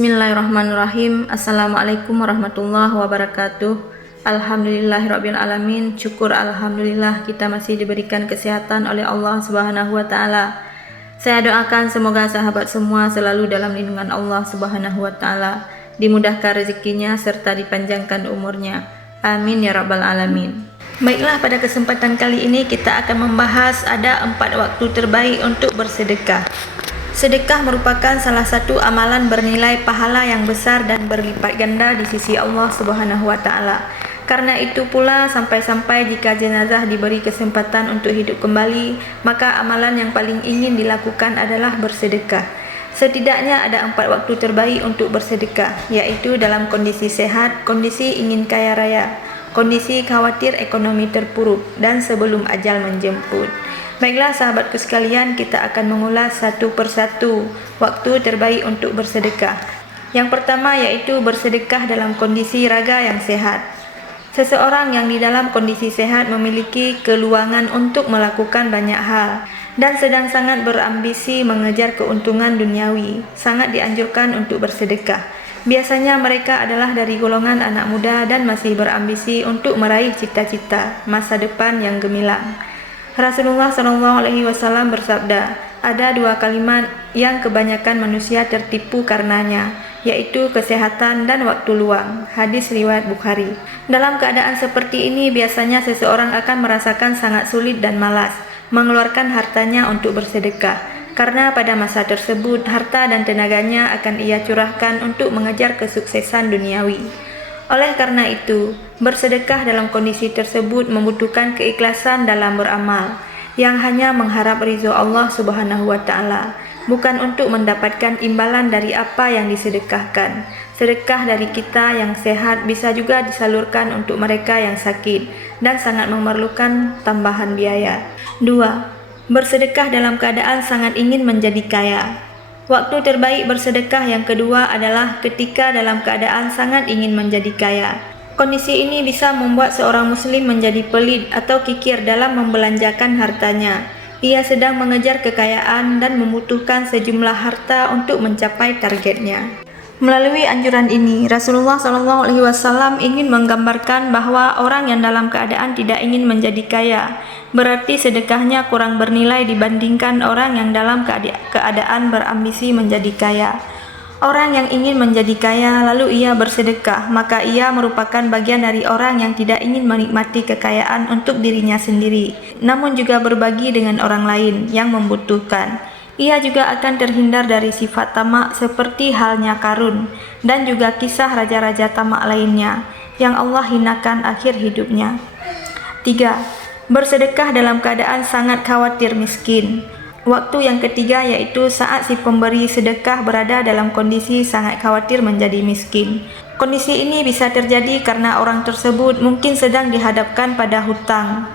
Bismillahirrahmanirrahim. Assalamualaikum warahmatullahi wabarakatuh. Alhamdulillahirabbil alamin. Syukur alhamdulillah kita masih diberikan kesehatan oleh Allah Subhanahu wa taala. Saya doakan semoga sahabat semua selalu dalam lindungan Allah Subhanahu wa taala, dimudahkan rezekinya serta dipanjangkan umurnya. Amin ya rabbal alamin. Baiklah, pada kesempatan kali ini kita akan membahas ada 4 waktu terbaik untuk bersedekah. Sedekah merupakan salah satu amalan bernilai pahala yang besar dan berlipat ganda di sisi Allah Subhanahu wa taala. Karena itu pula sampai-sampai jika jenazah diberi kesempatan untuk hidup kembali, maka amalan yang paling ingin dilakukan adalah bersedekah. Setidaknya ada 4 waktu terbaik untuk bersedekah, yaitu dalam kondisi sehat, kondisi ingin kaya raya, kondisi khawatir ekonomi terpuruk, dan sebelum ajal menjemput. Baiklah sahabatku sekalian, kita akan mengulas satu persatu waktu terbaik untuk bersedekah. Yang pertama yaitu bersedekah dalam kondisi raga yang sehat. Seseorang yang di dalam kondisi sehat memiliki keluangan untuk melakukan banyak hal dan sedang sangat berambisi mengejar keuntungan duniawi, sangat dianjurkan untuk bersedekah. Biasanya mereka adalah dari golongan anak muda dan masih berambisi untuk meraih cita-cita masa depan yang gemilang. Rasulullah SAW bersabda, ada 2 kalimat yang kebanyakan manusia tertipu karenanya, yaitu kesehatan dan waktu luang. Hadis riwayat Bukhari. Dalam keadaan seperti ini biasanya seseorang akan merasakan sangat sulit dan malas mengeluarkan hartanya untuk bersedekah, karena pada masa tersebut harta dan tenaganya akan ia curahkan untuk mengejar kesuksesan duniawi. Oleh karena itu, bersedekah dalam kondisi tersebut membutuhkan keikhlasan dalam beramal, yang hanya mengharap ridho Allah Subhanahu wa taala, bukan untuk mendapatkan imbalan dari apa yang disedekahkan. Sedekah dari kita yang sehat bisa juga disalurkan untuk mereka yang sakit dan sangat memerlukan tambahan biaya. 2. Bersedekah dalam keadaan sangat ingin menjadi kaya. Waktu terbaik bersedekah yang kedua adalah ketika dalam keadaan sangat ingin menjadi kaya. Kondisi ini bisa membuat seorang muslim menjadi pelit atau kikir dalam membelanjakan hartanya. Ia sedang mengejar kekayaan dan membutuhkan sejumlah harta untuk mencapai targetnya. Melalui anjuran ini, Rasulullah SAW ingin menggambarkan bahwa orang yang dalam keadaan tidak ingin menjadi kaya, berarti sedekahnya kurang bernilai dibandingkan orang yang dalam keadaan berambisi menjadi kaya. Orang yang ingin menjadi kaya lalu ia bersedekah, maka ia merupakan bagian dari orang yang tidak ingin menikmati kekayaan untuk dirinya sendiri, namun juga berbagi dengan orang lain yang membutuhkan. Ia juga akan terhindar dari sifat tamak seperti halnya Qarun dan juga kisah raja-raja tamak lainnya yang Allah hinakan akhir hidupnya. 3. Bersedekah dalam keadaan sangat khawatir miskin. Waktu yang ketiga yaitu saat si pemberi sedekah berada dalam kondisi sangat khawatir menjadi miskin. Kondisi ini bisa terjadi karena orang tersebut mungkin sedang dihadapkan pada hutang,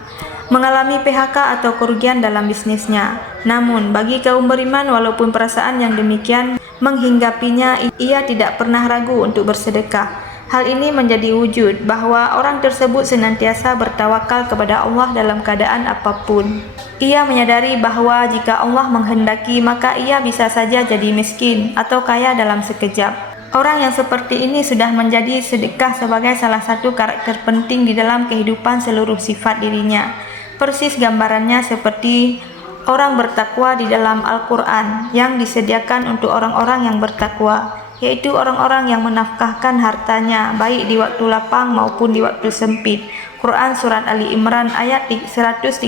mengalami PHK atau kerugian dalam bisnisnya. Namun, bagi kaum beriman, walaupun perasaan yang demikian menghinggapinya, ia tidak pernah ragu untuk bersedekah. Hal ini menjadi wujud bahwa orang tersebut senantiasa bertawakal kepada Allah dalam keadaan apapun. Ia menyadari bahwa jika Allah menghendaki, maka ia bisa saja jadi miskin atau kaya dalam sekejap. Orang yang seperti ini sudah menjadi sedekah sebagai salah satu karakter penting di dalam kehidupan seluruh sifat dirinya. Persis gambarannya seperti orang bertakwa di dalam Al-Quran yang disediakan untuk orang-orang yang bertakwa, yaitu orang-orang yang menafkahkan hartanya baik di waktu lapang maupun di waktu sempit. Quran Surat Ali Imran ayat 133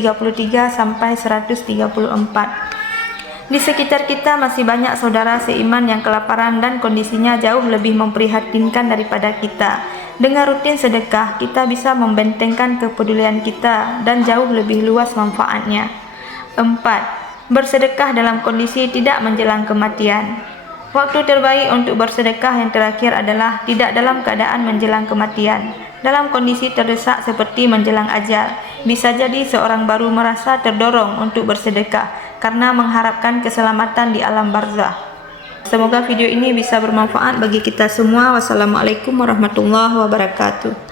sampai 134. Di sekitar kita masih banyak saudara seiman yang kelaparan dan kondisinya jauh lebih memprihatinkan daripada kita. Dengan rutin sedekah, kita bisa membentengkan kepedulian kita dan jauh lebih luas manfaatnya. 4. Bersedekah dalam kondisi tidak menjelang kematian. Waktu terbaik untuk bersedekah yang terakhir adalah tidak dalam keadaan menjelang kematian. Dalam kondisi terdesak seperti menjelang ajal, bisa jadi seorang baru merasa terdorong untuk bersedekah karena mengharapkan keselamatan di alam barzah. Semoga video ini bisa bermanfaat bagi kita semua. Wassalamualaikum warahmatullahi wabarakatuh.